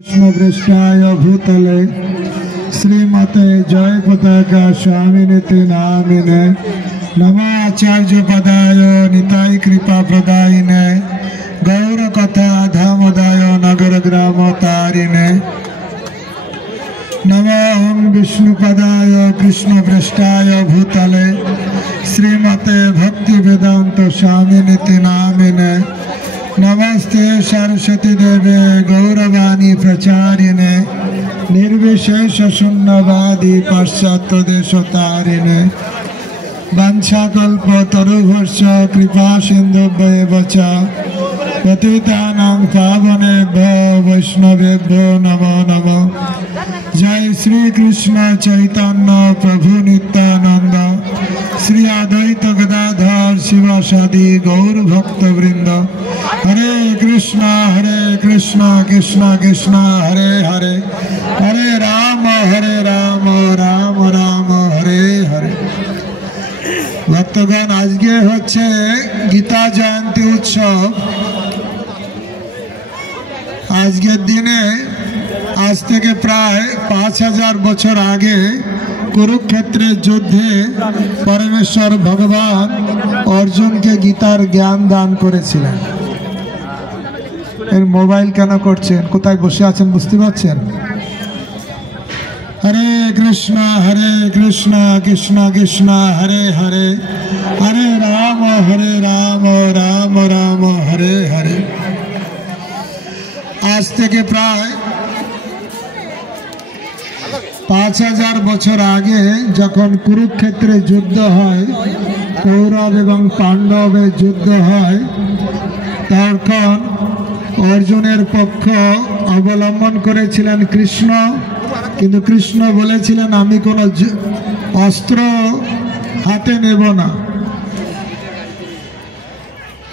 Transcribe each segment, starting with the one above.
कृष्णवृष्टाय भूतले श्रीमते जय पताका स्वामिनिति नामिने नमाचार्य पदाय निताय कृपा प्रदायिने गौर कथा धामदाय नगर ग्राम तारिणे नमो विष्णुपदाय कृष्णवृष्टाय भूतले श्रीमते भक्ति वेदांत स्वामिनिति नामिने नमस्ते सरस्वती देवे गौरवाणी प्रचारिणे निर्विशेष शून्यवादी पाश्चात्य देशतारिणे वंशाकल्प तरुभर्ष कृपा सिन्धुभ्येव च पतितानां पावनेभ्यो वैष्णवेभ्यो नमो नमः। जय श्री कृष्ण चैतन्य प्रभु नित्यानंद श्री अद्वैत गदाधर शिवासादि गौर भक्त वृंद। हरे कृष्ण कृष्ण कृष्ण हरे हरे हरे राम राम राम हरे हरे। भक्तगण आज के होच्छे गीता जयंती उत्सव। आज के दिने आज থেকে প্রায় 5000 বছর আগে কুরুক্ষেত্রের যুদ্ধে পরমেশ্বর ভগবান অর্জুনকে গীতার জ্ঞান দান করেছিলেন। এর মোবাইল কেন করছেন, কোথায় বসে আছেন বুঝতে পারছেন? হরে কৃষ্ণ কৃষ্ণ কৃষ্ণ হরে হরে হরে রাম রাম রাম হরে হরে। আজ থেকে প্রায় 5000 বছর আগে যখন কুরুক্ষেত্রে যুদ্ধ হয়, কৌরব এবং পাণ্ডবের যুদ্ধ হয়, তখন অর্জুনের পক্ষ অবলম্বন করেছিলেন কৃষ্ণ। কিন্তু কৃষ্ণ বলেছিলেন আমি কোনো অস্ত্র হাতে নেব না।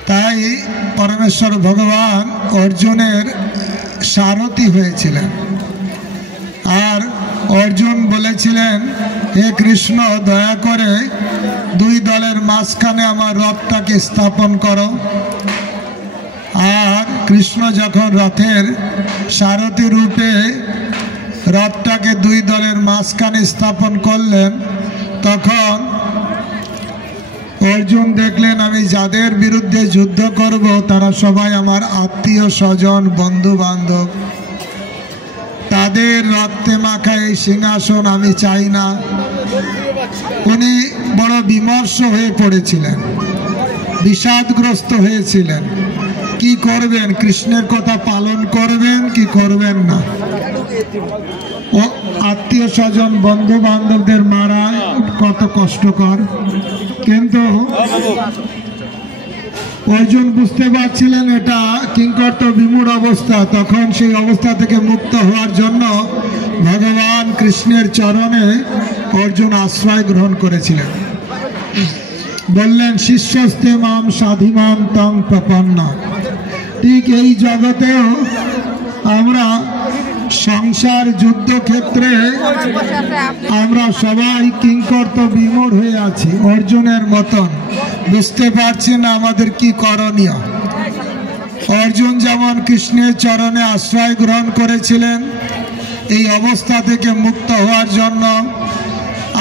তাই পরমেশ্বর ভগবান অর্জুনের সারথি হয়েছিলেন। আর অর্জুন বলেছিলেন হে কৃষ্ণ দয়া করে দুই দলের মাঝখানে আমার রথটাকে স্থাপন করো। আর কৃষ্ণ যখন রথের সারথি রূপে রথটাকে দুই দলের মাঝখানে স্থাপন করলেন, তখন অর্জুন দেখলেন আমি যাদের বিরুদ্ধে যুদ্ধ করব তারা সবাই আমার আত্মীয় স্বজন বন্ধু বান্ধব। তাদের রক্তে মাখা এই সিংহাসন আমি চাই না। উনি বড় বিমর্ষ হয়ে পড়েছিলেন, বিষাদগ্রস্ত হয়েছিলেন। কি করবেন, কৃষ্ণের কথা পালন করবেন কি করবেন না? ও আত্মীয় স্বজন বন্ধু বান্ধবদের মারা কত কষ্টকর। কিন্তু অর্জুন বুঝতে পারছিলেন এটা কিংকর্ত বিমূঢ় অবস্থা। তখন সেই অবস্থা থেকে মুক্ত হওয়ার জন্য ভগবান কৃষ্ণের চরণে অর্জুন আশ্রয় গ্রহণ করেছিলেন। বললেন শিষ্যস্তে মাম সাধিমাম তং প্রপন্ন। ঠিক এই জগতেও আমরা সংসার যুদ্ধক্ষেত্রে আমরা সবাই কিংকর্ত বিমূঢ় হয়ে আছি অর্জুনের মতন। বুঝতে পারছি না আমাদের কি করণীয়। অর্জুন যেমন কৃষ্ণের চরণে আশ্রয় গ্রহণ করেছিলেন, এই অবস্থা থেকে মুক্ত হওয়ার জন্য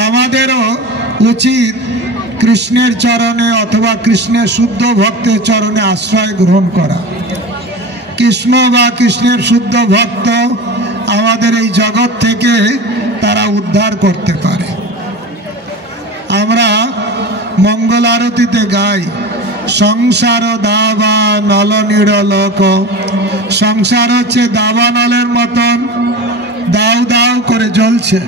আমাদেরও উচিত কৃষ্ণের চরণে অথবা কৃষ্ণের শুদ্ধ ভক্তের চরণে আশ্রয় গ্রহণ করা। কৃষ্ণ বা কৃষ্ণের শুদ্ধ ভক্ত আমাদের এই জগৎ থেকে তারা উদ্ধার করতে পারে। আমরা মঙ্গল আরতিতে গাই সংসার দাবা নল নিড়লোক। সংসার হচ্ছে দাবা নলের মতন দাউ দাউ করে জ্বলছে।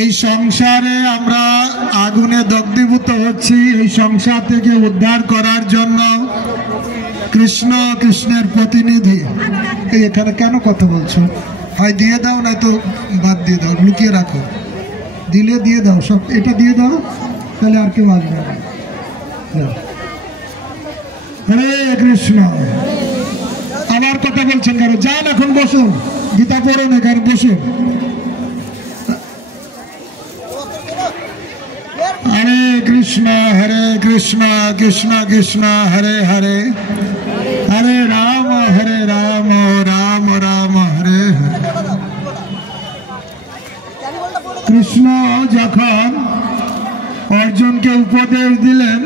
এই সংসারে আমরা আগুনে দগ্ধীভূত হচ্ছি। এই সংসার থেকে উদ্ধার করার জন্য কৃষ্ণ কৃষ্ণের প্রতিনিধি। এই এখানে কেন কথা বলছো? হয় দিয়ে দাও, না তো বাদ দিয়ে দাও, লুকিয়ে রাখো। দিলে দিয়ে দাও, সব এটা দিয়ে দাও, তাহলে আর কেউ আসবে না। হরে কৃষ্ণ। আবার কথা বলছেন কেন? যান এখন বসুন, গীতা পড়ুন, এখানে বসুন। हरे कृष्णा कृष्ण कृष्ण हरे हरे हरे যখন অর্জুনকে উপদেশ দিলেন,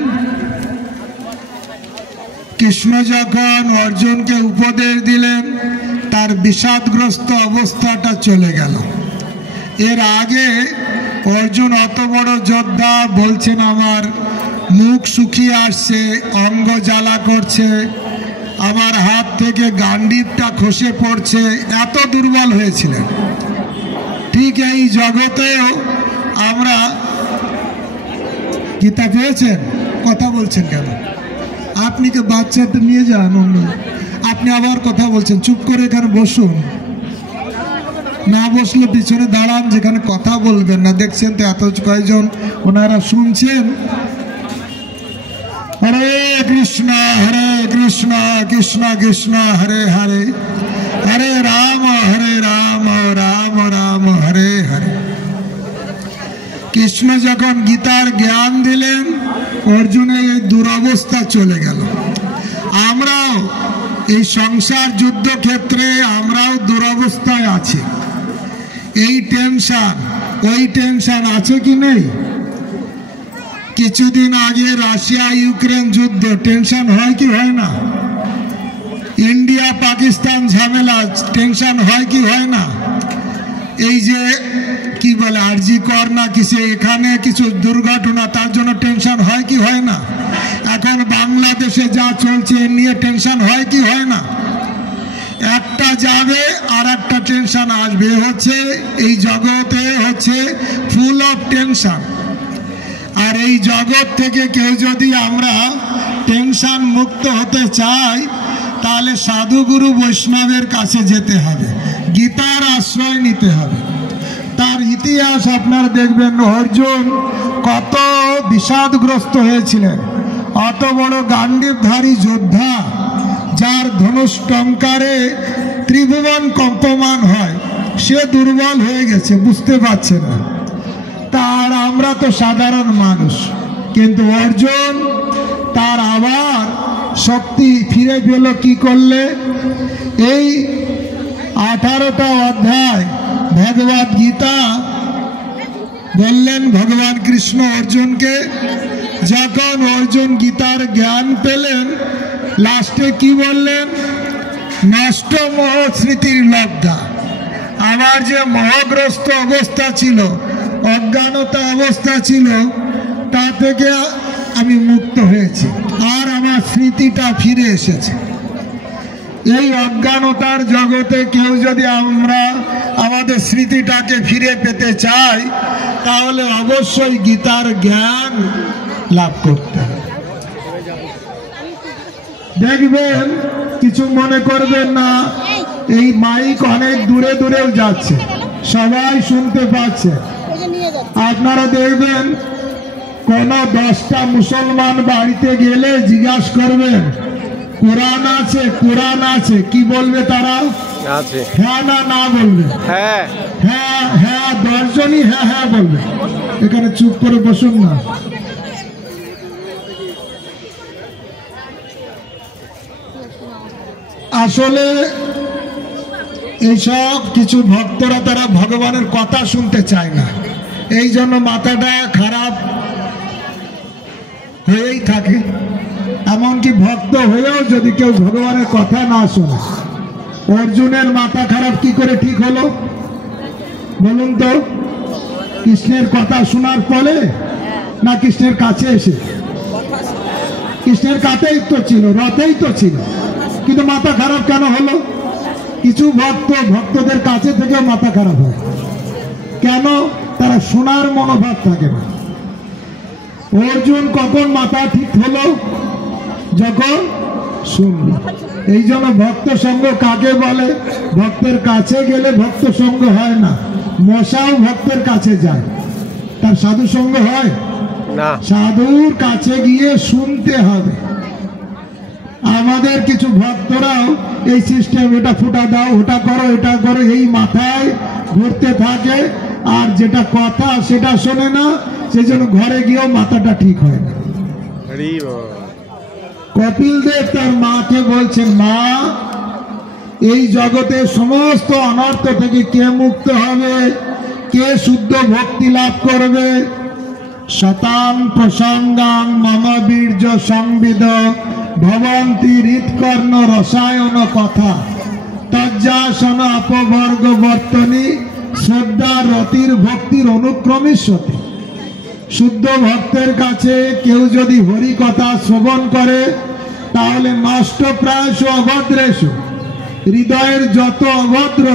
কৃষ্ণ যখন অর্জুনকে উপদেশ দিলেন, তার বিষাদগ্রস্ত অবস্থাটা চলে গেল। এর আগে অর্জুন অত বড় যোদ্ধা, বলছেন আমার মুখ শুকিয়ে আসছে, অঙ্গ জ্বালা করছে, আমার হাত থেকে গান্ডীবটা খসে পড়ছে, এত দুর্বল হয়েছিলেন। ঠিক এই জগতেও আমরা, গীতা পেয়েছেন? কথা বলছেন কেন? আপনি তো বাচ্চাটা নিয়ে যান, আপনি আবার কথা বলছেন। চুপ করে এখানে বসুন, না বসলে পিছনে দাঁড়ান, যেখানে কথা বলবেন না। দেখছেন তো এত কয়জন ওনারা শুনছেন। হরে কৃষ্ণ কৃষ্ণ কৃষ্ণ হরে হরে, হরে রাম রাম রাম হরে হরে। কৃষ্ণ যখন গীতার জ্ঞান দিলেন, অর্জুনের এই দুরবস্থা চলে গেল। আমরাও এই সংসার যুদ্ধক্ষেত্রে আমরাও দুরবস্থায় আছি। এই টেনশন ওই টেনশন আছে কি নেই? কিছুদিন আগে রাশিয়া ইউক্রেন যুদ্ধ, টেনশন হয় কি হয় না? ইন্ডিয়া পাকিস্তান ঝামেলা, টেনশন হয় কি হয় না? এই যে কি বলে আরজি কর না কিসে, এখানে কিছু দুর্ঘটনা, তার জন্য টেনশন হয় কি হয় না? এখন বাংলাদেশে যা চলছে এ নিয়ে টেনশন হয় কি হয় না? একটা যাবে আর একটা টেনশন আসবে। হচ্ছে এই জগতে হচ্ছে ফুল অফ টেনশন। আর এই জগৎ থেকে কেউ যদি আমরা টেনশন মুক্ত হতে চাই, তাহলে সাধুগুরু বৈষ্ণবের কাছে যেতে হবে, গীতার আশ্রয় নিতে হবে। তার ইতিহাস আপনারা দেখবেন, অর্জুন কত বিষাদগ্রস্ত হয়েছিলেন। অত বড় গান্ডীবধারী যোদ্ধা, যার ধনুষ টঙ্কারে ত্রিভুবন কম্পমান হয়, সে দুর্বল হয়ে গেছে, বুঝতে পারছে না। তার আমরা তো সাধারণ মানুষ, কিন্তু অর্জুন তার আবার শক্তি ফিরে পেল কি করলে? এই 18টা অধ্যায় ভগবদ গীতা বললেন ভগবান কৃষ্ণ অর্জুনকে। যখন অর্জুন গীতার জ্ঞান পেলেন, লাস্টে কি বললেন? নষ্ট মোহ স্মৃতির লব্ধা। আমার যে মোহগ্রস্ত অবস্থা ছিল, অজ্ঞানতা অবস্থা ছিল, তা থেকে আমি মুক্ত হয়েছি, আর আমার স্মৃতিটা ফিরে এসেছে। এই অজ্ঞানতার জগতে কেউ যদি আমরা আমাদের স্মৃতিটাকে ফিরে পেতে চাই, তাহলে অবশ্যই গীতার জ্ঞান লাভ করতে হবে। দেখবেন, কিছু মনে করবেন না, এই মাইক অনেক দূরে দূরেও যাচ্ছে, সবাই শুনতে পাচ্ছে। আপনারা দেখবেন, কোন 10টা মুসলমান বাড়িতে গেলে জিজ্ঞাসা করবেন কোরআন আছে, কোরআন আছে, কি বলবে তারা? হ্যাঁ না না বলবে? হ্যাঁ হ্যাঁ হ্যাঁ, 10 জনই হ্যাঁ হ্যাঁ বলবে। এখানে চুপ করে বসুন না। আসলে এইসব কিছু ভক্তরা, তারা ভগবানের কথা শুনতে চায় না, এই জন্য মাথাটা খারাপ হয়েই থাকে। এমনকি ভক্ত হয়েও যদি কেউ ভগবানের কথা না শোনে, অর্জুনের মাথা খারাপ কি করে ঠিক হলো বলুন তো? কৃষ্ণের কথা শোনার পরে না কৃষ্ণের কাছে এসে? কৃষ্ণের কাছেই তো ছিল, রথেই তো ছিল, কিন্তু মাথা খারাপ কেন হলো? কিছু ভক্তদের কাছে থেকে মাথা খারাপ হয় কেন? তারা শোনার মনোভাব থাকে না। অর্জুন কখন মাথা ঠিক হলো? যখন শুনল। এই জন্য ভক্ত সঙ্গ কাকে বলে? ভক্তের কাছে গেলে ভক্ত সঙ্গ হয় না। মশাও ভক্তের কাছে যায়, তার সাধু সঙ্গ হয় না। সাধুর কাছে গিয়ে শুনতে হবে। আমাদের কিছু ভক্তরাও এই সিস্টেম, এটা ফুটা দাও, ওটা করো, এটা করো, এই মাথায় ঘুরতে থাকে, আর যেটা কথা সেটা শোনে না। সেজন্য ঘরে গিয়েও মাথাটা ঠিক হয় না। কপিল দেব তার মাকে বলছেন, মা, এই জগতের সমস্ত অনর্থ থেকে কে মুক্ত হবে? কে শুদ্ধ ভক্তি লাভ করবে? শতাং প্রসঙ্গাং মম বীর্য সংবিদ ভবন্তি হৃৎকর্ণ রসায়ন কথা তজ্জাসন অপবর্গ বর্তনী শ্রদ্ধা রতির ভক্তির অনুক্রমিষ্যতি। শুদ্ধ ভক্তের কাছে কেউ যদি হরি কথা শ্রবণ করে তাহলে নষ্টপ্রায়শ অভদ্রেশু, হৃদয়ের যত অভদ্র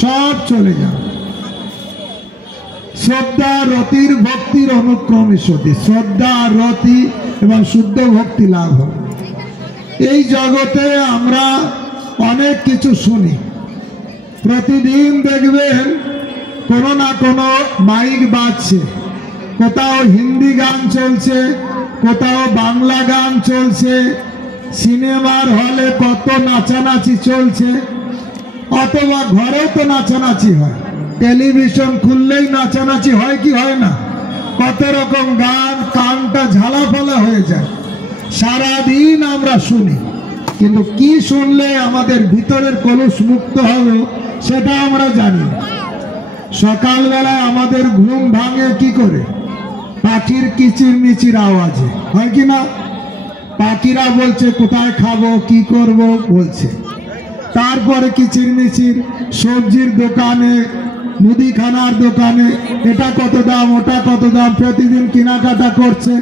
সব চলে যাবে। শ্রদ্ধা রতির ভক্তির অনুক্রমিষ্যতি, শ্রদ্ধা রতি এবং শুদ্ধ ভক্তি লাভ হবে। এই জগতে আমরা অনেক কিছু শুনি, প্রতিদিন দেখবেন কোনো না কোনো মাইক বাজছে, কোথাও হিন্দি গান চলছে, কোথাও বাংলা গান চলছে, সিনেমার হলে কত নাচানাচি চলছে, অথবা ঘরেও তো নাচানাচি হয়, টেলিভিশন খুললেই নাচানাচি হয় কি হয় না? কত রকম গান, কানটা ঝালাফালা হয়ে যায়। সারাদিন আমরা শুনি, কিন্তু কি শুনলে আমাদের ভিতরের কলুষ মুক্ত হবে সেটা আমরা জানি না। সকালবেলায় আমাদের ঘুম ভাঙে কি করে? পাখির কিচির মিচির আওয়াজে, হয় কি না? পাখিরা বলছে কোথায় খাবো, কি করব বলছে। তারপরে কিচির মিচির সবজির দোকানে, মুদিখানার দোকানে এটা কত দাম, ওটা কত দাম, প্রতিদিন কেনাকাটা করছে।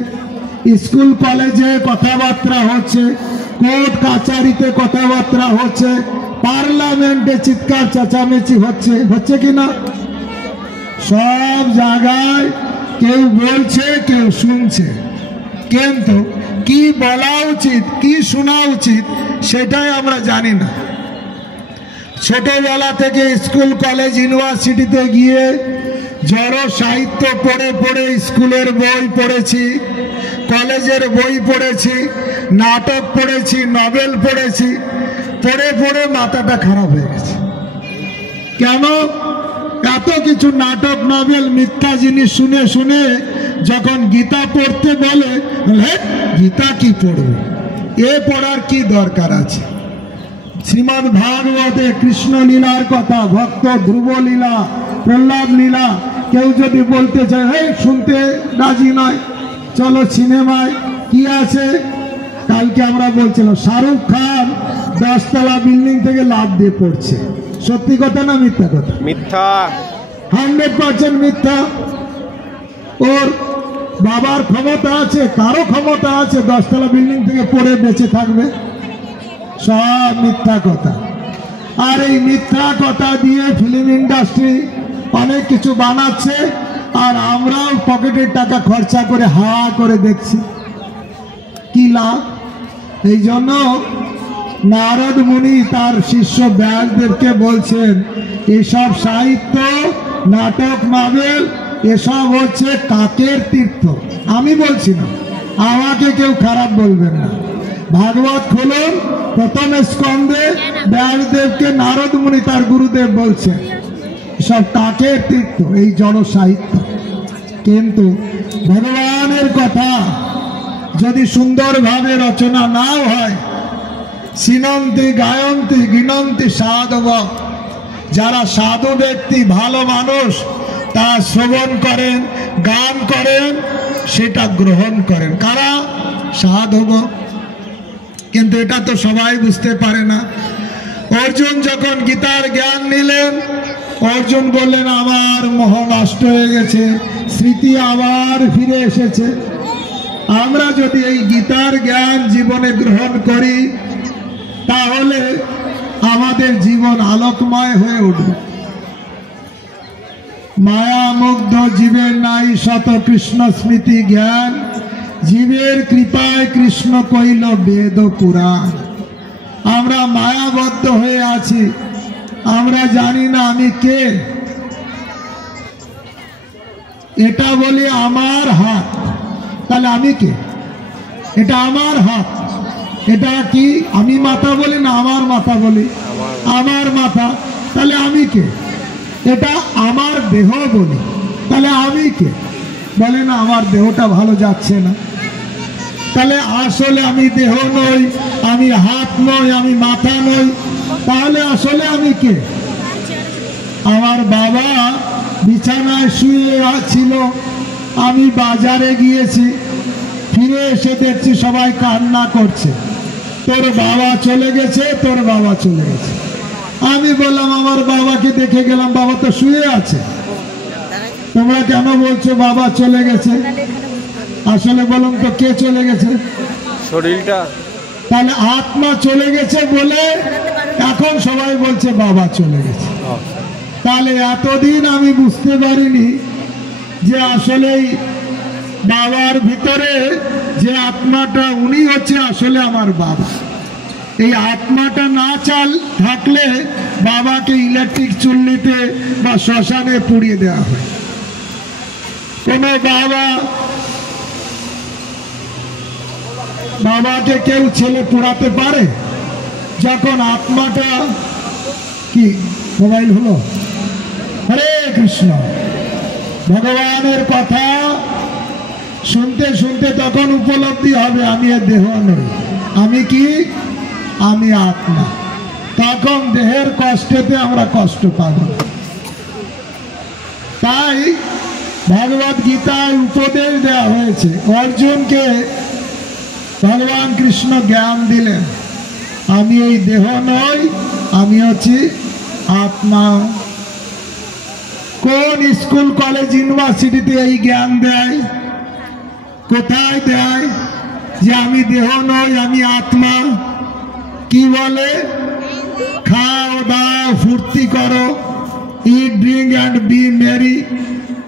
স্কুল কলেজে কথাবার্তা হচ্ছে, কোর্ট কাচারিতে কথাবার্তা হচ্ছে, পার্লামেন্টে চিৎকার চেঁচামেচি হচ্ছে, হচ্ছে কিনা? সব জায়গায় কেউ বলছে, কেউ শুনছে, কিন্তু কি বলা উচিত, কি শোনা উচিত সেটাই আমরা জানি না। ছোটবেলা থেকে স্কুল কলেজ ইউনিভার্সিটিতে গিয়ে জড় সাহিত্য পড়ে পড়ে স্কুলের বই পড়েছি, কলেজের বই পড়েছি, নাটক পড়েছি, নভেল পড়েছি, পড়ে পড়ে মাথাটা খারাপ হয়ে গেছে। কেন? এত কিছু নাটক, নভেল, মিথ্যা জিনিস শুনে শুনে যখন গীতা পড়তে বলে, গীতা কি পড়বে, এ পড়ার কি দরকার আছে? শ্রীমদ্ ভাগবতে কৃষ্ণ লীলার কথা, ভক্ত ধ্রুব লীলা, প্রহ্লাদ লীলা কেউ যদি বলতে চায়, শুনতে রাজি নয়, চলো সিনেমায় কি আছে। কালকে আমরা বলছিলাম শাহরুখ খান 10 তলা বিল্ডিং থেকে লাফ দিয়ে পড়ছে, সত্যি কথা না মিথ্যা কথা? মিথ্যা, 100% মিথ্যা। ওর বাবার ক্ষমতা আছে, কারো ক্ষমতা আছে 10 তলা বিল্ডিং থেকে পড়ে বেঁচে থাকবে? সব মিথ্যা কথা। আর এই মিথ্যা কথা দিয়ে ফিল্ম ইন্ডাস্ট্রি অনেক কিছু বানাচ্ছে, আর আমরাও পকেটের টাকা খরচা করে হা করে দেখছি, কি লাভ? এই জন্য নারদ মুনি তার শিষ্য ব্যাসদেরকে বলছেন, এসব সাহিত্য, নাটক, নভেল এসব হচ্ছে কাকের তীর্থ। আমি বলছি না, আমাকে কেউ খারাপ বলবেন না। ভাগবত খুলুন, প্রথম স্কন্ধে ব্যাসদেবকে নারদ মুনি তার গুরুদেব বলছেন সব কাকের তীর্থ, এই জড় সাহিত্য। কিন্তু ভগবানের কথা যদি সুন্দরভাবে রচনা নাও হয়, সিনন্তি গায়ন্তি গিনন্তি সাধব, যারা সাধু ব্যক্তি, ভালো মানুষ, তারা শ্রবণ করেন, গান করেন, সেটা গ্রহণ করেন। কারা? সাধব। কিন্তু এটা তো সবাই বুঝতে পারে না। অর্জুন যখন গীতার জ্ঞান নিলেন, অর্জুন বললেন আমার মোহ নষ্ট হয়ে গেছে, স্মৃতি আবার ফিরে এসেছে। আমরা যদি এই গীতার জ্ঞান জীবনে গ্রহণ করি, তাহলে আমাদের জীবন আলোকময় হয়ে উঠবে। মায়া মুগ্ধ জীবের নাই শত কৃষ্ণ স্মৃতি জ্ঞান, জীবের কৃপায় কৃষ্ণ কইল বেদ পুরাণ। আমরা মায়াবদ্ধ হয়ে আছি, আমরা জানি না আমি কে। এটা বলি আমার হাত, তাহলে আমি কে? এটা আমার হাত, এটা কি আমি মাথা বলি না আমার মাথা বলি? আমার মাথা, তাহলে আমি কে? এটা আমার দেহ বলি, তাহলে আমি কে? বলে না আমার দেহটা ভালো যাচ্ছে না, তাহলে আসলে আমি দেহ নই, আমি হাত নই, আমি মাথা নই, তাহলে আসলে আমি কে? আমার বাবা বিছানায় শুয়ে ছিল, আমি বাজারে গিয়েছি, ফিরে এসে দেখছি সবাই কান্না করছে, তোর বাবা চলে গেছে, তোর বাবা চলে গেছে। আমি বললাম আমার বাবাকে দেখে গেলাম, বাবা তো শুয়ে আছে, তোমরা কেন বলছো বাবা চলে গেছে? আসলে বলুন তো কে চলে গেছে? শরীরটা। তাহলে আত্মা চলে গেছে বলে এখন সবাই বলছে বাবা চলে গেছে। তাহলে এতদিন আমি বুঝতে পারিনি যে আসলেই বাবার ভিতরে যে আত্মাটা উনি হচ্ছে আসলে আমার বাবা। এই আত্মাটা না থাকলে বাবাকে ইলেকট্রিক চুল্লিতে বা শ্মশানে পুড়িয়ে দেওয়া হয়। কোনো বাবাকে কেউ ছেলে পোড়াতে পারে? যখন আত্মাটা কি মোবাইল হলো, হরে কৃষ্ণ, ভগবানের কথা শুনতে শুনতে তখন উপলব্ধি হবে আমি এ দেহ নই, আমি কি, আমি আত্মা। তখন দেহের কষ্টেতে আমরা কষ্ট পাব। তাই ভগবদ গীতায় উপদেশ দেওয়া হয়েছে, অর্জুনকে ভগবান কৃষ্ণ জ্ঞান দিলেন, আমি এই দেহ নই, আমি হচ্ছি আত্মা। কোন স্কুল কলেজ ইউনিভার্সিটিতে এই জ্ঞান দেয়? কোথায় দেয় যে আমি দেহ নই, আমি আত্মা? কি বলে? খাও দাও ফুর্তি করো, ইট ড্রিঙ্ক অ্যান্ড বি মেরি।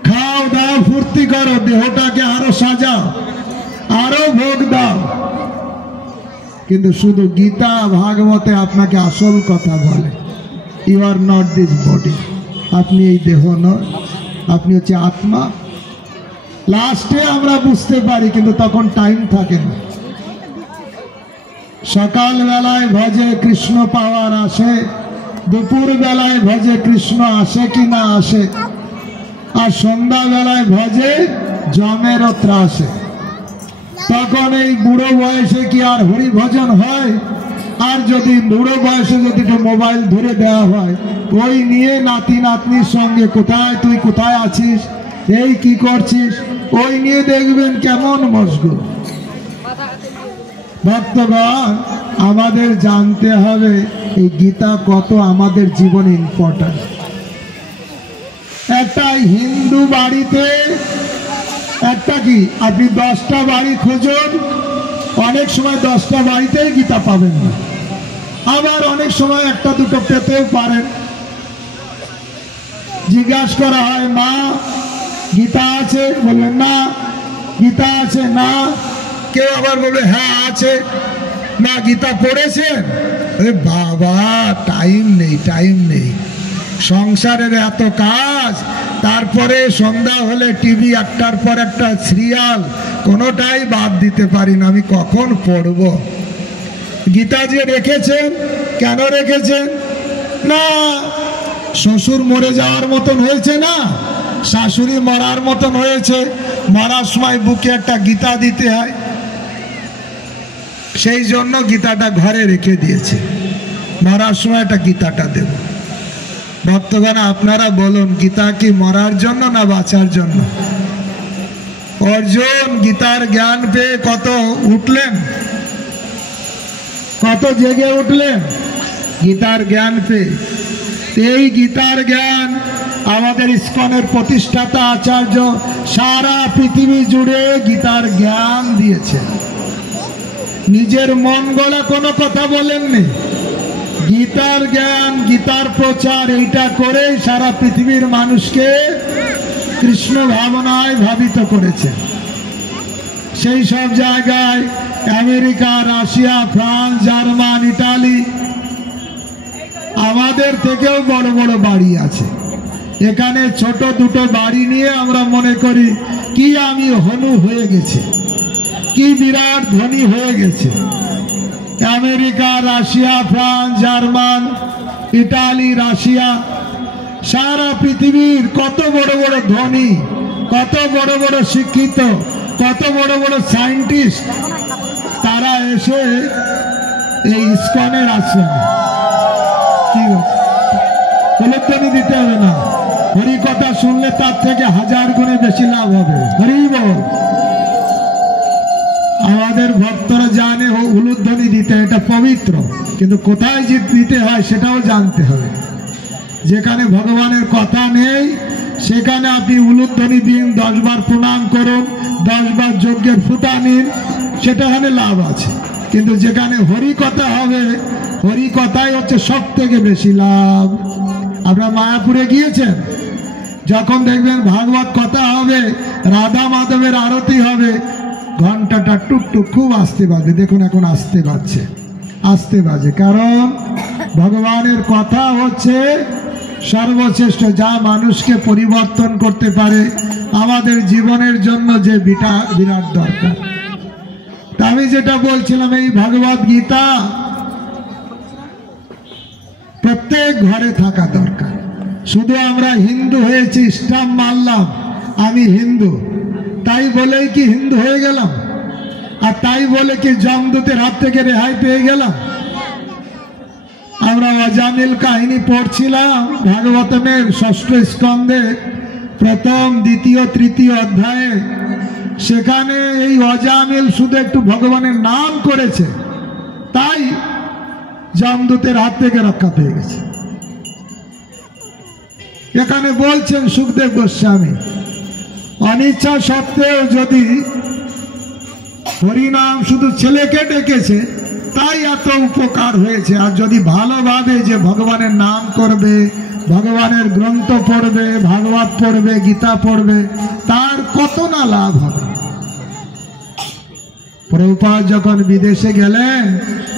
খাও দাও ফুর্তি করো, দেহটাকে আরো সাজাও, আরো ভোগ দাও। কিন্তু শুধু গীতা ভাগবতে আপনাকে আসল কথা বলে, you are not this body, আপনি এই দেহ নয়, আপনি হচ্ছে আত্মা। লাস্টে আমরা বুঝতে পারি, কিন্তু তখন টাইম থাকে না। সকাল বেলায় ভজে কৃষ্ণ পাওয়ার আসে, দুপুর বেলায় ভজে কৃষ্ণ আসে কি না আসে, আর সন্ধ্যা বেলায় ভজে জমেরও ত্রাসে। তখন এই বুড়ো বয়সে কি আর হরি ভজন হয়? আর যদি বুড়ো বয়সে যদি একটু মোবাইল ধরে দেওয়া হয়, ওই নিয়ে নাতি নাতনির সঙ্গে কোথায় তুই, কোথায় আছিস, এই কি করছিস, ওই নিয়ে দেখবেন কেমন মশগুল। ভক্তগণ, আমাদের জানতে হবে এই গীতা কত আমাদের জীবনে ইম্পর্টেন্ট। একটা হিন্দু বাড়িতে একটা কি, আপনি 10টা বাড়ি খুঁজুন, অনেক সময় 10টা বাড়িতেই গীতা পাবেন না, আবার অনেক সময় একটা দুটো পেতেও পারেন। জিজ্ঞাসা করা হয়, মা গীতা আছে? বলবেন না। গীতা আছে? না। কেউ আবার বলবে হ্যাঁ আছে। না গীতা পড়েছেন? আরে বাবা টাইম নেই, টাইম নেই, সংসারের এত কাজ, তারপরে সন্ধ্যা হলে টিভি একটার পর একটা সিরিয়াল, কোনোটাই বাদ দিতে পারি না, আমি কখন পড়ব। গীতা যে রেখেছেন, কেন রেখেছেন? না শ্বশুর মরে যাওয়ার মতন হয়েছে, না শাশুড়ি মরার মতন হয়েছে, মরার সময় বুকে একটা গীতা দিতে হয়, সেই জন্য গীতাটা ঘরে রেখে দিয়েছে, মরার সময় একটা গীতাটা দেব। ভক্তগণ আপনারা বলুন, গীতা কি মরার জন্য না বাঁচার জন্য? অর্জুন গীতার জ্ঞান পেয়ে কত উঠলেন, কত জেগে উঠলেন গীতার জ্ঞান পেয়ে। এই গীতার জ্ঞান আমাদের ইস্কনের প্রতিষ্ঠাতা আচার্য সারা পৃথিবী জুড়ে গীতার জ্ঞান দিয়েছেন। নিজের মন গড়া কোনো কথা বলেননি, গীতার জ্ঞান, গীতার প্রচার, এইটা করেই সারা পৃথিবীর মানুষকে কৃষ্ণ ভাবনায় ভাবিত করেছেন। সেই সব জায়গায় America, Russia, France, German, Italy, আমাদের থেকেও বড় বড় বাড়ি আছে। এখানে ছোট দুটো বাড়ি নিয়ে আমরা মনে করি কি আমি হনু হয়ে গেছি, কি বিরাট ধনী হয়ে গেছে। America, Russia, France, German, Italy, Russia, সারা পৃথিবীর কত বড় বড় ধনী, কত বড় বড় শিক্ষিত, কত বড় বড় সায়েন্টিস্ট, তারা এসে এই ইস্কনের আশ্রমে, কি বলধ্বনি দিতে হবে না, হরি কথা শুনলে তার থেকে 1000 গুণে বেশি লাভ হবে। হরি বল। আমাদের ভক্তরা জানে উলুধ্বনি দিতে, এটা পবিত্র, কিন্তু কোথায় যে দিতে হয় সেটাও জানতে হবে। যেখানে ভগবানের কথা নেই সেখানে আপনি উলুধ্বনি দিন, 10 বার প্রণাম করুন, 10 বার যজ্ঞের ফুটা নিন, সেটাখানে লাভ আছে। কিন্তু যেখানে হরি কথা হবে, হরি কথাই হচ্ছে সব থেকে বেশি লাভ। আপনারা মায়াপুরে গিয়েছেন, যখন দেখবেন ভাগবত কথা হবে, রাধা মাধবের আরতি হবে, ঘন্টাটা টুকটুক খুব আসতে বাজে। দেখুন এখন আসতে বাজছে, আসতে বাজে, কারণ ভগবানের কথা হচ্ছে সর্বশ্রেষ্ঠ, যা মানুষকে পরিবর্তন করতে পারে, আমাদের জীবনের জন্য যে বিরাট দরকার। তা আমি যেটা বলছিলাম, এই ভগবত গীতা প্রত্যেক ঘরে থাকা দরকার। শুধু আমরা হিন্দু হয়েছি, স্টাম্প মারলাম আমি হিন্দু, তাই বলেই কি হিন্দু হয়ে গেলাম? আর তাই বলে কি যমদূতের হাত থেকে রেহাই পেয়ে গেলাম? আমরা অজামিল কাহিনী পড়ছিলাম ভাগবতমের 6ষ্ঠ স্কন্ধে 1ম, 2য়, 3য় অধ্যায়ে। সেখানে এই অজামিল শুধু একটু ভগবানের নাম করেছে, তাই যমদূতের হাত থেকে রক্ষা পেয়ে গেছে। এখানে বলছেন সুখদেব গোস্বামী, অনিচ্ছা সত্ত্বেও যদি হরিনাম শুধু ছেলেকে ডেকেছে তাই এত উপকার হয়েছে, আর যদি ভালোভাবে যে ভগবানের নাম করবে, ভগবানের গ্রন্থ পড়বে, ভাগবত পড়বে, গীতা পড়বে, তার কত না লাভ হবে। প্রভুপাদ যখন বিদেশে গেলেন,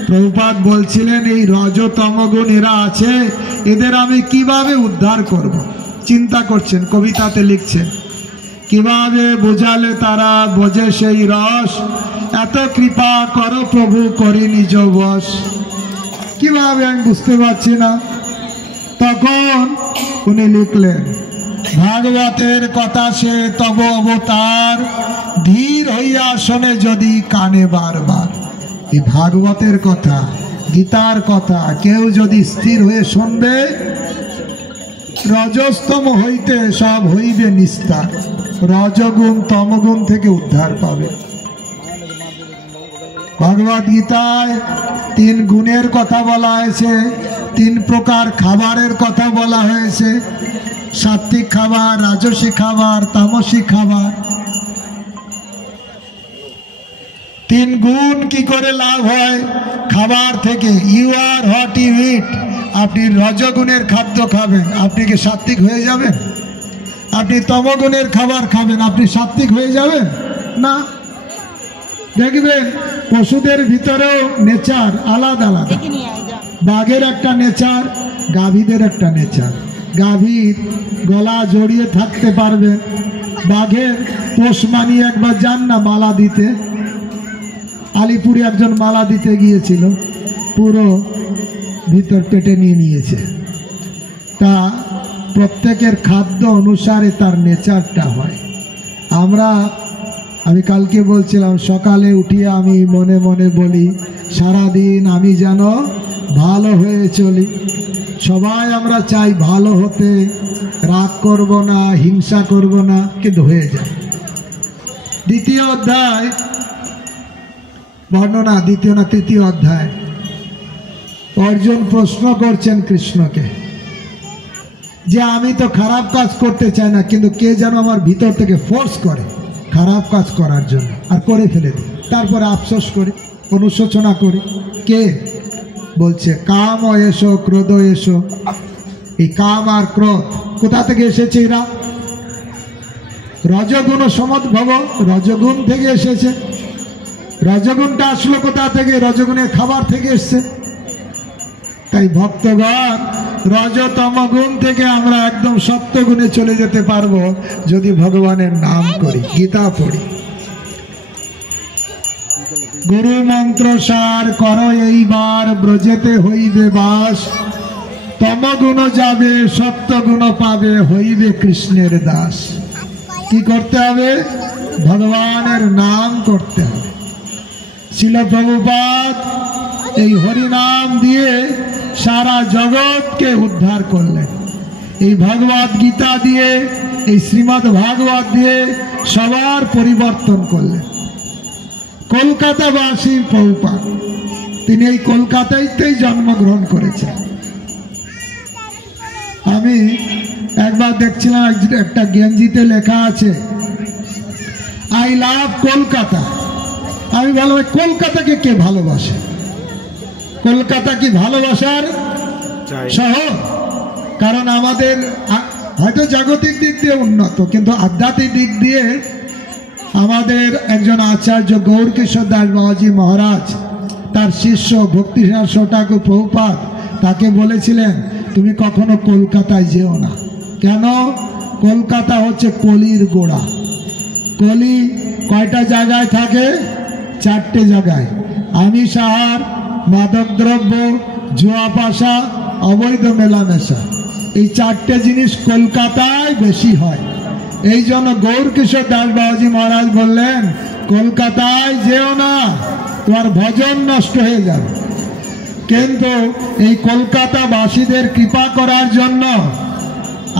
প্রভুপাদ বলছিলেন এই রজতমগুণ এরা আছে, এদের আমি কিভাবে উদ্ধার করব। চিন্তা করছেন, কবিতাতে লিখছেন, কিভাবে বোঝালে তারা বোঝে সেই রস, এত কৃপা করো প্রভু করি নিজ বশ। কিভাবে আমি বুঝতে পারছি না। তখন উনি লিখলেন, ভাগবতের কথা সে তব অবতার, ধীর হইয়া শোনে যদি কানে বারবার। এই ভাগবতের কথা, গীতার কথা কেউ যদি স্থির হয়ে শুনবে, রজস্তম হইতে সব হইবে নিস্তার, রজগুণ তমগুণ থেকে উদ্ধার পাবে। ভগবত গীতায় 3 গুণের কথা বলা হয়েছে, 3 প্রকার খাবারের কথা বলা হয়েছে, সাত্বিক খাবার, রাজসিক খাবার, তামসিক খাবার। 3 গুণ কি করে লাভ হয় খাবার থেকে? ইউ আর হোয়াট ইউ ইট। আপনি রজগুণের খাদ্য খাবেন, আপনি কি সাত্বিক হয়ে যাবেন? আপনি তমগুণের খাবার খাবেন, আপনি সাত্বিক হয়ে যাবেন না। দেখবেন পশুদের ভিতরেও নেচার আলাদা আলাদা। বাঘের একটা নেচার, গাভীদের একটা নেচার। গাভীর গলা জড়িয়ে থাকতে পারবে, বাঘের পোষ মানিয়ে একবার যান না মালা দিতে। আলিপুরে একজন মালা দিতে গিয়েছিল, পুরো ভিতর পেটে নিয়ে নিয়েছে। তা প্রত্যেকের খাদ্য অনুসারে তার নেচারটা হয়। আমি কালকে বলছিলাম, সকালে উঠিয়ে আমি মনে মনে বলি, সারাদিন আমি যেন ভালো হয়ে চলি। সবাই আমরা চাই ভালো হতে, রাগ করব না, হিংসা করব না, কিন্তু হয়ে যায়। 2য় অধ্যায় বর্ণনা, 2য় না 3য় অধ্যায়, অর্জুন প্রশ্ন করছেন কৃষ্ণকে যে আমি তো খারাপ কাজ করতে চাই না, কিন্তু কে যেন আমার ভিতর থেকে ফোর্স করে খারাপ কাজ করার জন্য, আর করে ফেলে দিই। তারপরে আফসোস করি, অনুশোচনা করি। কে বলছে? কাম এসো, ক্রোধ এসো। এই কাম আর ক্রোধ কোথা থেকে এসেছে? এরা রজগুণ সমদ্ভব, রজগুণ থেকে এসেছে। রজগুণটা আসলো কোথা থেকে? রজগুণের খাবার থেকে এসছে। তাই ভক্তগণ, রজতম গুণ থেকে আমরা একদম সত্যগুণে চলে যেতে পারবো যদি ভগবানের নাম করি, গীতা পড়ি। গুরু মন্ত্র সার করো এইবার, ব্রজেতে হইবে বাস। তমগুণ যাবে, সত্যগুণ পাবে, হইবে কৃষ্ণের দাস। কি করতে হবে? ভগবানের নাম করতে হবে। শিল প্রভুপাদ এই হরিনাম দিয়ে সারা জগৎকে উদ্ধার করলেন। এই ভগবত গীতা দিয়ে, এই শ্রীমদ্ ভাগবত দিয়ে সবার পরিবর্তন করলেন। কলকাতাবাসী প্রভুপাদ, তিনি এই কলকাতাতেই জন্মগ্রহণ করেছেন। আমি একবার দেখছিলাম একটা গেঞ্জিতে লেখা আছে আই লাভ কলকাতা। আমি বললাম কলকাতাকে কে ভালোবাসে? কলকাতা কি ভালোবাসার শহর? কারণ আমাদের হয়তো জাগতিক দিক দিয়ে উন্নত, কিন্তু আধ্যাত্মিক দিক দিয়ে আমাদের একজন আচার্য গৌরকিশোর দাস বাবাজি মহারাজ, তার শিষ্য ভক্তিসার ঠাকুর প্রভুপাদ তাকে বলেছিলেন তুমি কখনো কলকাতায় যেও না। কেন? কলকাতা হচ্ছে কলির গোড়া। কলি কয়টা জায়গায় থাকে? 4টে জায়গায়। আমিষ আহার, মাদক দ্রব্য, জুয়া পাশা, অবৈধ মেলামেশা, এই 4টে জিনিস কলকাতায় বেশি হয়। এই জন্য গৌরকিশোর দাস বাবাজি মহারাজ বললেন কলকাতায় যেও না, তোমার ভজন নষ্ট হয়ে যাবে। কিন্তু এই কলকাতাবাসীদের কৃপা করার জন্য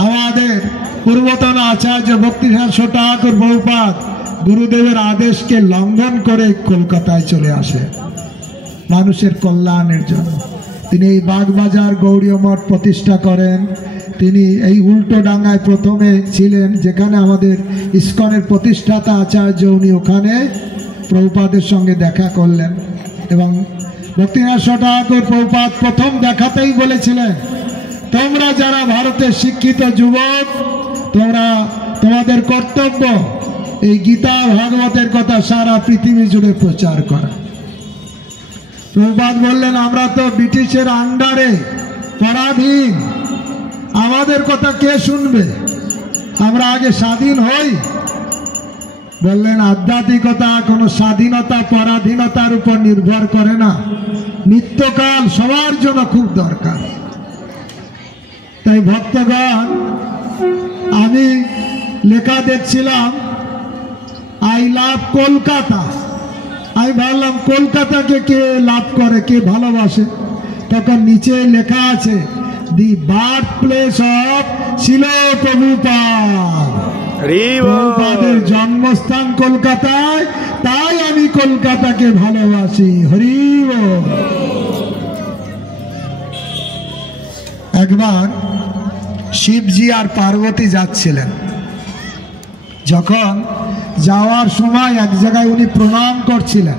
আমাদের পূর্বতন আচার্য ভক্তিসার ঠাকুর প্রভুপাদ গুরুদেবের আদেশকে লঙ্ঘন করে কলকাতায় চলে আসে মানুষের কল্যাণের জন্য। তিনি এই বাগবাজার গৌড়ীয় মঠ প্রতিষ্ঠা করেন। তিনি এই উল্টোডাঙ্গায় প্রথমে ছিলেন, যেখানে আমাদের ইস্কনের প্রতিষ্ঠাতা আচার্য, উনি ওখানে প্রভুপাদের সঙ্গে দেখা করলেন। এবং ভক্তিনাথ ঠাকুর প্রভুপাদ প্রথম দেখাতেই বলেছিলেন তোমরা যারা ভারতের শিক্ষিত যুবক, তোমাদের কর্তব্য এই গীতা ভাগবতের কথা সারা পৃথিবী জুড়ে প্রচার করা। প্রভুপাদ বললেন আমরা তো ব্রিটিশের আন্ডারে পরাধীন, আমাদের কথা কে শুনবে? আমরা আগে স্বাধীন হই। বললেন আধ্যাত্মিকতা কোনো স্বাধীনতা পরাধীনতার উপর নির্ভর করে না, নিত্যকাল সবার জন্য খুব দরকার। তাই ভক্তগণ, আমি লেখা দেখছিলাম আই লাভ কলকাতা। আমি ভাবলাম কলকাতাকে কে লাভ করে, কে ভালোবাসে? তখন নিচে লেখা আছে দি বার্থ প্লেস অফ শিল প্রভুপাদ। প্রভুপাদের জন্মস্থান কলকাতায়, তাই আমি কলকাতাকে ভালোবাসি। হরি বল। একবার শিবজি আর পার্বতী যাচ্ছিলেন, যখন যাওয়ার সময় এক জায়গায় উনি প্রণাম করছিলেন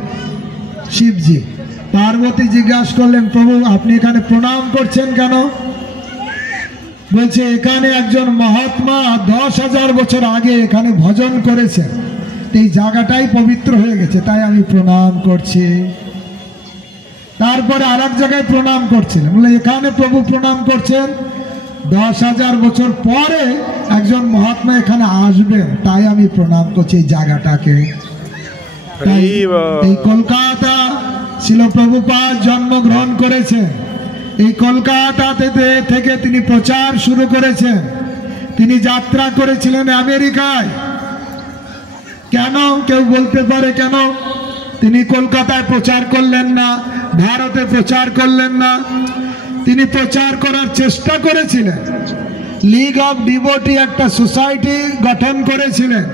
শিবজি। পার্বতী জিজ্ঞাসা করলেন প্রভু আপনি এখানে প্রণাম করছেন কেন? বলছে এখানে একজন মহাত্মা 10,000 বছর আগে এখানে ভজন করেছেন, এই জায়গাটাই পবিত্র হয়ে গেছে, তাই আমি প্রণাম করছি। তারপরে আর এক জায়গায় প্রণাম করছিলেন, বলে এখানে প্রভু প্রণাম করছেন, 10,000 বছর পরে একজন মহাত্মা এখানে আসবেন, তাই আমি প্রণাম করছি এই জায়গাটাকে। এই কলকাতা শিল প্রভুপাদ জন্মগ্রহণ করেছেন। এই কলকাতাতে থেকে তিনি প্রচার শুরু করেছেন। তিনি যাত্রা করেছিলেন আমেরিকায়। কেন? কেউ বলতে পারে কেন তিনি কলকাতায় প্রচার করলেন না, ভারতে প্রচার করলেন না? তিনি প্রচার করার চেষ্টা করেছিলেন। লীগ অফ ডিভোটি একটা সোসাইটি গঠন করেছিলেন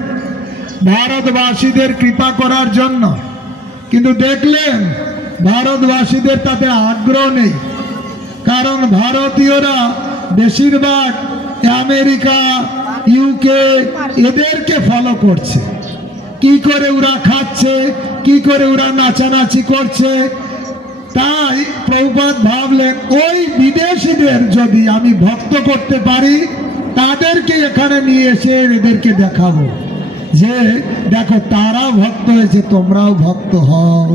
ভারতবাসীদের কৃপা করার জন্য, কিন্তু দেখলেন ভারতবাসীদের তাতে আগ্রহ নেই। কারণ ভারতীয়রা বেশিরভাগ আমেরিকা, ইউকে এদেরকে ফলো করছে। কি করে ওরা খাচ্ছে, কি করে ওরা নাচানাচি করছে। তাই প্রভুপাদ ভাবলেন ওই বিদেশিদের যদি আমি ভক্ত করতে পারি, তাদেরকে এখানে নিয়ে এসে এদেরকে দেখাবো যে দেখো তারা ভক্ত হয়েছে, তোমরাও ভক্ত হও।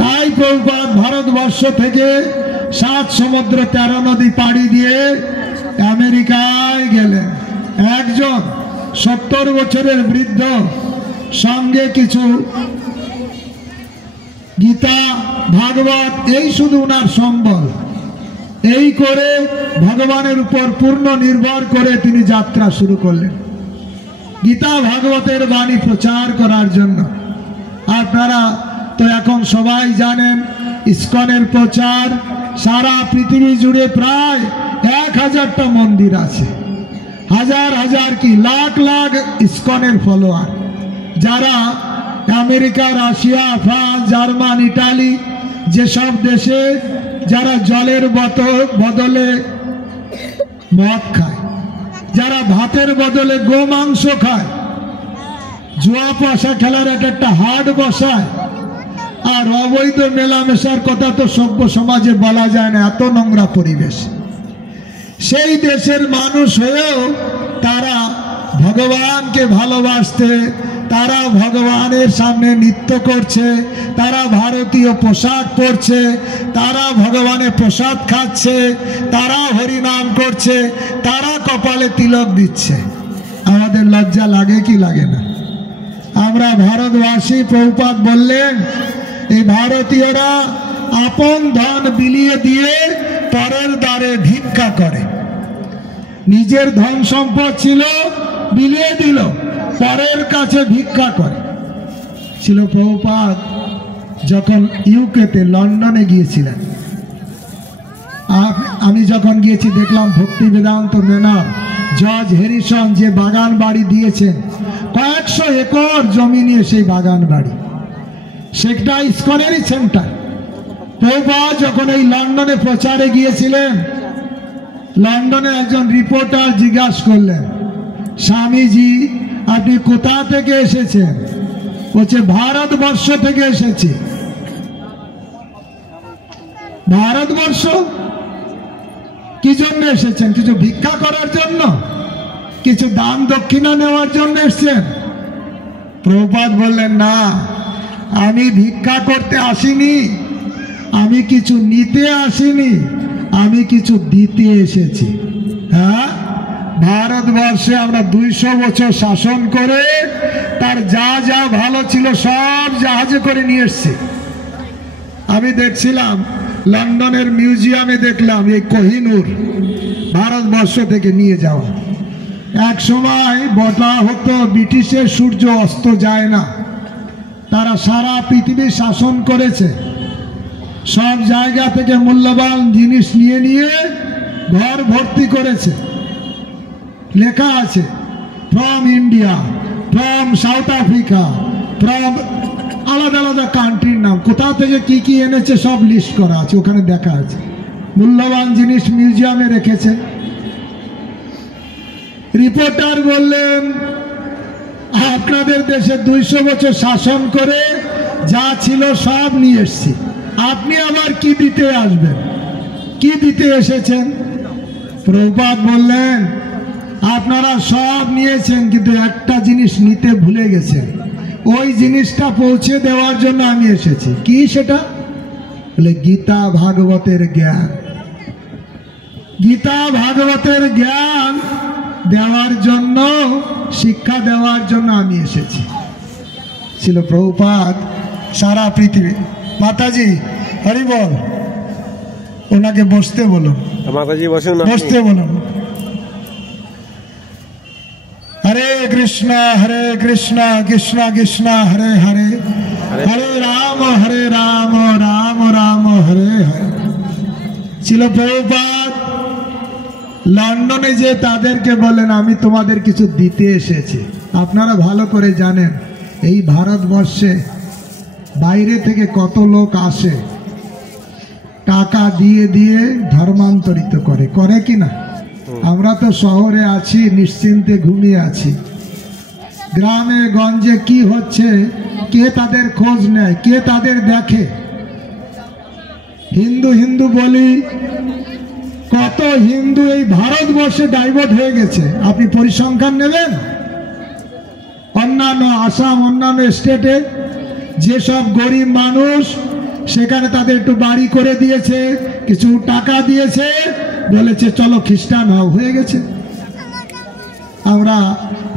তাই প্রভুপাদ ভারতবর্ষ থেকে 7 সমুদ্র 13 নদী পাড়ি দিয়ে আমেরিকায় গেলেন। একজন 70 বছরের বৃদ্ধ, সঙ্গে কিছু গীতা ভাগবত, এই শুধু ওনার সম্বল। এই করে ভগবানের উপর পূর্ণ নির্ভর করে তিনি যাত্রা শুরু করলেন গীতা ভাগবতের বাণী প্রচার করার জন্য। আপনারা তো এখন সবাই জানেন ইস্কনের প্রচার সারা পৃথিবী জুড়ে প্রায় 1000টা মন্দির আছে, হাজার হাজার কি লাখ লাখ ইসকনের ফলোয়ার, যারা America, Russia, France, German, Italy যেসব দেশে যারা জলের বদলে মদ খায়, যারা ভাতের বদলে গোমাংস খায়, জুয়া পয়সা খেলার একটা হাট বসায়, আর অবৈধ মেলামেশার কথা তো সভ্য সমাজে বলা যায় না, এত নোংরা পরিবেশ। সেই দেশের মানুষ হয়েও তারা ভগবানকে ভালোবাসতে, তারা ভগবানের সামনে নৃত্য করছে, তারা ভারতীয় পোশাক পরছে, তারা ভগবানের প্রসাদ খাচ্ছে, তারা হরিনাম করছে, তারা কপালে তিলক দিচ্ছে। আমাদের লজ্জা লাগে কি লাগে না? আমরা ভারতবাসী, প্রভুপাদ বললেন এই ভারতীয়রা আপন ধন বিলিয়ে দিয়ে পরের দ্বারে ভিক্ষা করে। নিজের ধন সম্পদ ছিল, বিলিয়ে দিল, পরের কাছে ভিক্ষা করে। ছিল প্রভুপাদ যখন ইউকেতে লন্ডনে গিয়েছিলেন, আমি যখন গিয়েছি দেখলাম ভক্তি বেদান্ত মেনর জর্জ হ্যারিসন যে বাগান বাড়ি দিয়েছেন, কয়েকশো একর জমি নিয়ে সেই বাগান বাড়ি, সেটা ইসকনেরই সেন্টার। প্রভুপাদ যখন এই লন্ডনে প্রচারে গিয়েছিলেন, লন্ডনে একজন রিপোর্টার জিজ্ঞাসা করলেন, স্বামীজি আপনি কোথা থেকে এসেছেন? বলছে ভারতবর্ষ থেকে এসেছি। ভারতবর্ষ কি জন্য এসেছেন? কিছু ভিক্ষা করার জন্য, কিছু দান দক্ষিণা নেওয়ার জন্য এসেছেন? প্রভুপাদ বললেন না, আমি ভিক্ষা করতে আসিনি, আমি কিছু নিতে আসিনি, আমি কিছু দিতে এসেছি। হ্যাঁ, ভারতবর্ষে আমরা 200 বছর শাসন করে তার যা যা ভালো ছিল সব জাহাজে করে নিয়ে এসছি। আমি দেখছিলাম লন্ডনের মিউজিয়ামে, দেখলাম এই কোহিনূর ভারতবর্ষ থেকে নিয়ে যাওয়া। এক সময় বলা হতো ব্রিটিশের সূর্য অস্ত যায় না, তারা সারা পৃথিবী শাসন করেছে, সব জায়গা থেকে মূল্যবান জিনিস নিয়ে নিয়ে ঘর ভর্তি করেছে। লেখা আছে from India, from south Africa, from আলাদা আলাদা কান্ট্রির নাম, কোথা থেকে কি কি এনেছে সব লিস্ট করা আছে, ওখানে দেখা আছে। মূল্যবান জিনিস মিউজিয়ামে রেখেছে। রিপোর্টার বললেন আপনাদের দেশে 200 বছর শাসন করে যা ছিল সব নিয়ে এসছি, আপনি আবার কি দিতে আসবেন? কি দিতে এসেছেন? প্রভুপাদ বললেন আপনারা সব নিয়েছেন, কিন্তু একটা জিনিস নিতে ভুলে গেছেন, ওই জিনিসটা পৌঁছে দেওয়ার জন্য আমি এসেছি। কি সেটা? বলে গীতা ভাগবতের জ্ঞান। গীতা ভাগবতের জ্ঞান দেওয়ার জন্য, শিক্ষা দেওয়ার জন্য আমি এসেছি। ছিল প্রভুপাদ সারা পৃথিবী। মাতাজি হরি বল, ওনাকে বসতে বলুন। মাতাজি বসুন, বসতে বলুন। হরে কৃষ্ণ কৃষ্ণ কৃষ্ণ হরে হরে, হরে রাম রাম রাম হরে হরে। ছিল প্রভুপাদ লন্ডনে যে তাদেরকে বলেন আমি তোমাদের কিছু দিতে এসেছি। আপনারা ভালো করে জানেন এই ভারতবর্ষে বাইরে থেকে কত লোক আসে, টাকা দিয়ে দিয়ে ধর্মান্তরিত করে কি না? আমরা তো শহরে আছি, নিশ্চিন্তে ঘুমিয়ে আছি। গ্রামে গঞ্জে কি হচ্ছে কে তাদের খোঁজ নেয়, কে তাদের দেখে? হিন্দু হিন্দু বলি, কত হিন্দু এই ভারতবর্ষে ডাইভার্ট হয়ে গেছে, আপনি পরিসংখ্যান নেবেন? অন্যান্য আসাম, অন্যান্য স্টেটে যেসব গরিব মানুষ, সেখানে তাদের একটু বাড়ি করে দিয়েছে, কিছু টাকা দিয়েছে, বলেছে চলো খ্রিস্টান হও, হয়ে গেছে। আমরা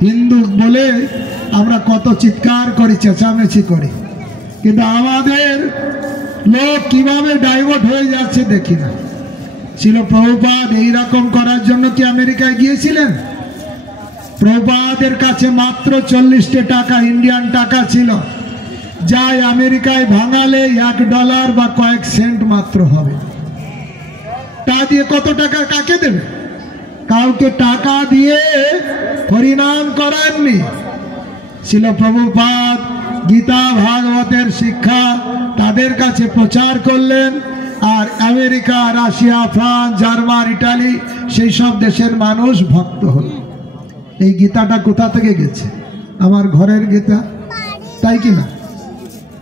হিন্দু বলে আমরা কত চিৎকার করি, চেঁচামেচি করি, কিন্তু আমাদের লোক কিভাবে ডাইভার্ট হয়ে যাচ্ছে দেখি না। ছিল প্রভুপাদ এইরকম করার জন্য কি আমেরিকায় গিয়েছিলেন? প্রভুপাদের কাছে মাত্র 40 টাকা ইন্ডিয়ান টাকা ছিল, যাই আমেরিকায় ভাঙালে $1 বা কয়েক সেন্ট মাত্র হবে। তা দিয়ে কত টাকা কাকে দেবে? কাউকে টাকা দিয়ে হরিনাম করাননি। ছিল প্রভুপাদ গীতা ভাগবতের শিক্ষা তাদের কাছে প্রচার করলেন, আর America, Russia, France, German, Italy সেই সব দেশের মানুষ ভক্ত হল। এই গীতাটা কোথা থেকে গেছে? আমার ঘরের গীতা, তাই কি না?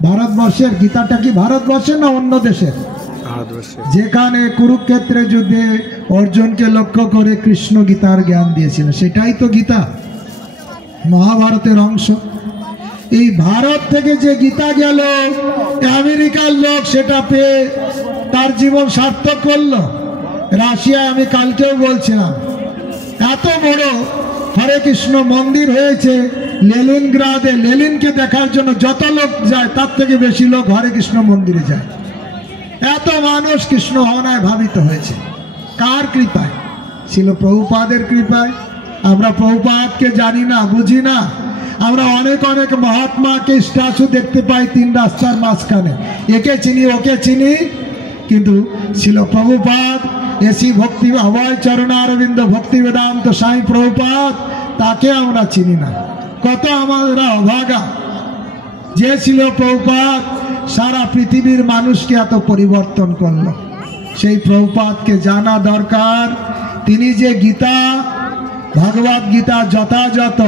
ভারতবর্ষের গীতাটা কি ভারতবর্ষের না অন্য দেশের? যেখানে কুরুক্ষেত্রে যুদ্ধে অর্জুনকে লক্ষ্য করে কৃষ্ণ গীতার জ্ঞান দিয়েছিলেন, সেটাই তো গীতা, মহাভারতের অংশ। এই ভারত থেকে যে গীতা গেল, আমেরিকার লোক সেটা পেয়ে তার জীবন সার্থক করলো। রাশিয়া, আমি কালকেও বলছিলাম, এত বড় হরে কৃষ্ণ মন্দির হয়েছে লেনিনগ্রাদে। লেনিনকে দেখার জন্য যত লোক যায় তার থেকে বেশি লোক হরে কৃষ্ণ মন্দিরে যায়। এত মানুষ কৃষ্ণ হনায় ভাবিত হয়েছে। কার কৃপায়? ছিল প্রভুপাদের কৃপায়। আমরা প্রভুপাদকে জানি না, বুঝি না। আমরা অনেক অনেক মহাত্মাকে স্ট্যাচু দেখতে পাই তিন রাস্তার মাঝখানে, একে চিনি ওকে চিনি, কিন্তু ছিল প্রভুপাদ এসি ভক্তি অভয় চরণারবিন্দ ভক্তি বেদান্ত স্বামী প্রভুপাদ, তাকে আমরা চিনি না। কত আমরা অভাগা। যে ছিল প্রভুপাদ সারা পৃথিবীর মানুষকে এত পরিবর্তন করলো, সেই প্রভুপাদকে জানা দরকার। তিনি যে গীতা, ভগবদ গীতা যথাযথ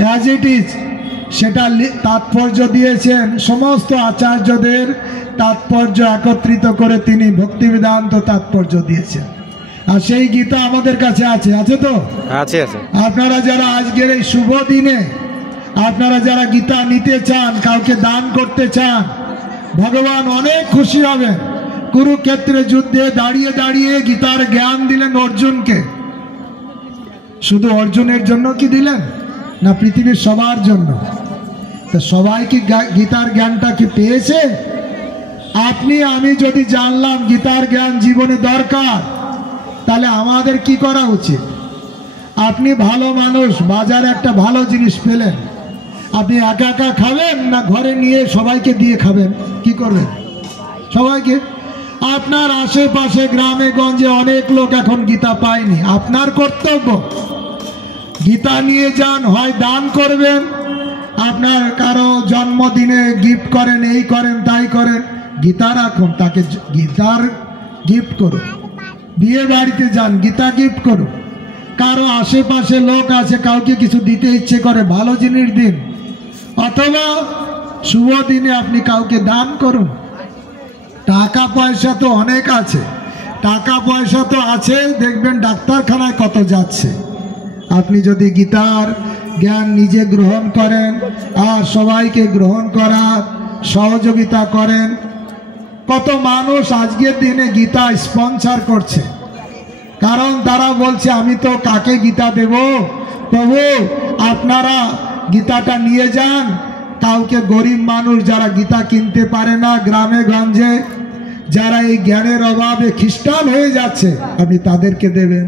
অ্যাজ ইট ইজ সেটা তাৎপর্য দিয়েছেন, সমস্ত আচার্যদের তাৎপর্য একত্রিত করে তিনি ভক্তি বেদান্ত তাৎপর্য দিয়েছেন। আর সেই গীতা আমাদের কাছে আছে, আছে তো? আছে, আছে। আপনারা যারা আজকের এই শুভ দিনে আপনারা যারা গীতা নিতে চান, কাউকে দান করতে চান, ভগবান অনেক খুশি হবেন। কুরুক্ষেত্রে যুদ্ধে দাঁড়িয়ে দাঁড়িয়ে গীতার জ্ঞান দিলেন অর্জুনকে। শুধু অর্জুনের জন্য কি দিলেন? না পৃথিবীর সবার জন্য। তো সবাই কি গীতার জ্ঞানটা কি পেয়েছে? আপনি আমি যদি জানলাম গীতার জ্ঞান জীবনে দরকার, তাহলে আমাদের কি করা উচিত? আপনি ভালো মানুষ, বাজারে একটা ভালো জিনিস পেলেন, আপনি একা একা খাবেন না ঘরে নিয়ে সবাইকে দিয়ে খাবেন? কি করবেন? সবাইকে। আপনার আশেপাশে গ্রামে গঞ্জে অনেক লোক এখন গীতা পায়নি, আপনার কর্তব্য গীতা নিয়ে যান, হয় দান করবেন, আপনার কারো জন্মদিনে গিফট করেন, এই করেন তাই করেন, গীতা রাখুন, তাকে গীতার গিফট করুন। বিয়ে বাড়িতে যান, গীতা গিফট করুন। কারো আশেপাশে লোক আছে, কাউকে কিছু দিতে ইচ্ছে করে, ভালো জিনিস দিন। অথবা শুভ দিনে আপনি কাউকে দান করুন। টাকা পয়সা তো অনেক আছে, টাকা পয়সা তো আছে, দেখবেন ডাক্তারখানায় কত যাচ্ছে। আপনি যদি গীতার জ্ঞান নিজে গ্রহণ করেন আর সবাইকে গ্রহণ করার সহযোগিতা করেন, কত মানুষ আজকের দিনে গীতা স্পন্সর করছে। কারণ তারা বলছে আমি তো কাকে গীতা দেব, প্রভু আপনারা গীতাটা নিয়ে যান। কাউকে গরিব মানুষ যারা গীতা কিনতে পারে না, গ্রামে গঞ্জে যারা এই জ্ঞানের অভাবে খ্রিস্টান হয়ে যাচ্ছে, আপনি তাদেরকে দেবেন।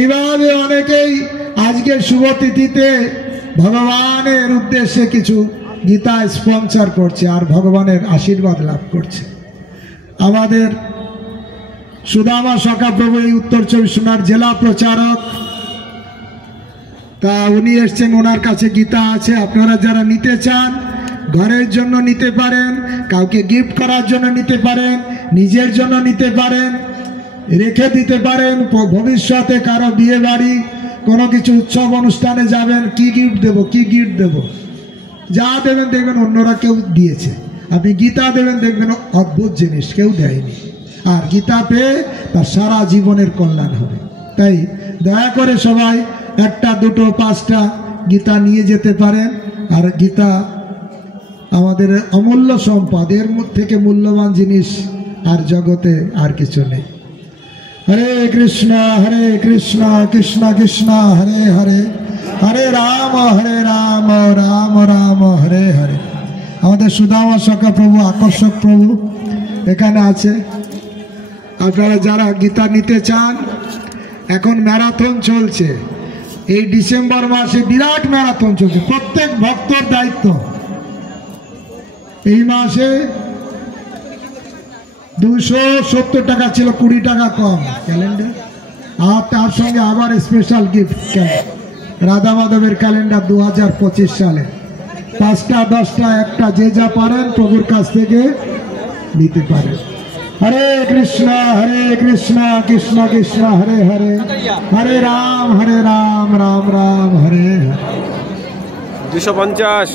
এইভাবে অনেকেই আজকের শুভ তিথিতে ভগবানের উদ্দেশ্যে কিছু গীতা স্পন্সর করছে আর ভগবানের আশীর্বাদ লাভ করছে। আমাদের সুদামা সখা প্রভু এই উত্তর চব্বিশ পরগনার জেলা প্রচারক, তা উনি এসছেন, ওনার কাছে গীতা আছে। আপনারা যারা নিতে চান ঘরের জন্য নিতে পারেন, কাউকে গিফট করার জন্য নিতে পারেন, নিজের জন্য নিতে পারেন, রেখে দিতে পারেন। ভবিষ্যতে কারো বিয়ে বাড়ি কোনো কিছু উৎসব অনুষ্ঠানে যাবেন, কি গিফট দেব, কি গিফট দেব, যা দেবেন দেখবেন অন্যরা কেউ দিয়েছে। আপনি গীতা দেবেন দেখবেন অদ্ভুত জিনিস কেউ দেয়নি, আর গীতা পেয়ে তার সারা জীবনের কল্যাণ হবে। তাই দয়া করে সবাই একটা দুটো পাঁচটা গীতা নিয়ে যেতে পারেন। আর গীতা আমাদের অমূল্য সম্পদ, এর থেকে মূল্যবান জিনিস আর জগতে আর কিছু নেই। হরে কৃষ্ণ কৃষ্ণ কৃষ্ণ হরে হরে, হরে রাম রাম রাম হরে হরে। আমাদের সুদামা সখা প্রভু, আকর্ষক প্রভু এখানে আছে। আপনারা যারা গীতা নিতে চান, এখন ম্যারাথন চলছে, এই ডিসেম্বর মাসে বিরাট ম্যারাথন চলছে, প্রত্যেক ভক্তর দায়িত্ব এই মাসে 270 টাকা ছিল, 20 টাকা কম ক্যালেন্ডার। আর তার সঙ্গে আবার স্পেশাল গিফট রাধা মাধবের ক্যালেন্ডার 2025 সালে 5টা 10টা একটা যে যা পারেন প্রভুর কাছ থেকে নিতে পারেন। হরে কৃষ্ণ কৃষ্ণ কৃষ্ণ হরে হরে, হরে রাম রাম রাম হরে হরে। 250